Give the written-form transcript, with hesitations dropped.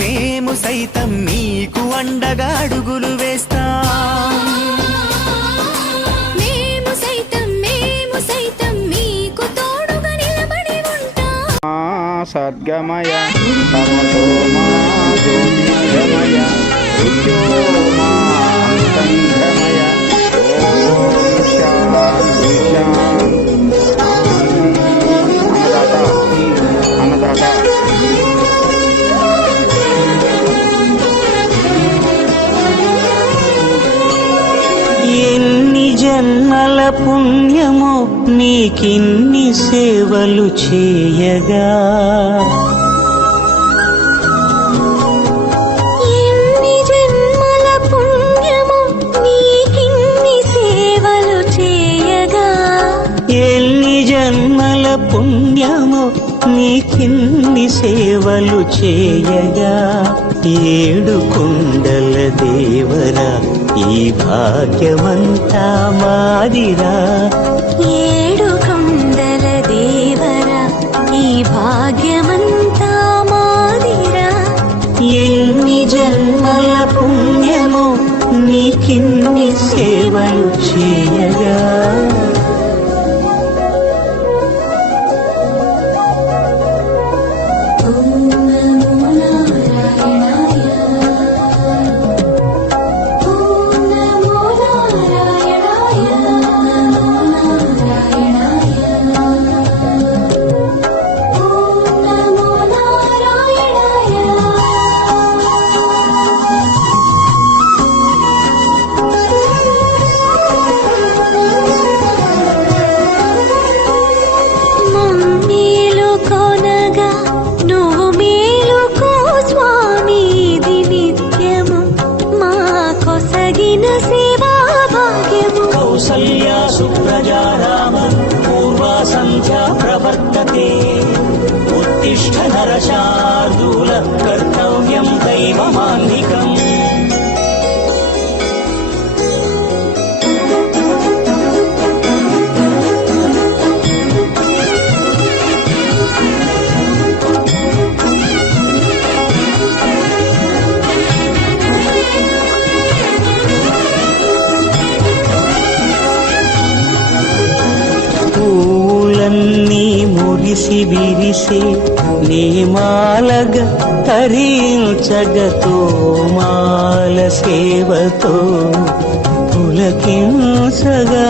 మేము సైతం నీకు అండగా అడుగులు వేస్తాం. మేము సైతం మీకు తోడుగా నిలబడి ఉంటాం. సద్గమయ తమసోమా జ్యోతిర్గమయ విద్యోమా అంతర్గమయ ఓం శాంతి అన్నదాత ఎన్ని జన్మల పుణ్యమో నీకిన్ని సేవలు చేయగా, ఎన్ని జన్మల పుణ్యమో నీకిన్ని సేవలు చేయగా, ఎన్ని జన్మల పుణ్యమో నీకిన్ని సేవలు చేయగా, ఏడు కొండల దేవరా ఈ భాగ్యమంతా మాదిరా, ఏడు కొండల దేవరా ఈ భాగ్యమంతా మాదిరా. ఎన్ని జన్మల పుణ్యమో నీకిన్ని సేవలు చేయగా. కౌసల్యా సుప్రజా రామ పూర్వా సంధ్యా ప్రవర్తతే, ఉత్తిష్ఠ నరశార్దూల కర్తవ్యం దైవమాన్నికం. పూలన్నీ మురిసి విరిసే నీమాలగ తరించగతో మాల సేవతో పులకించగా,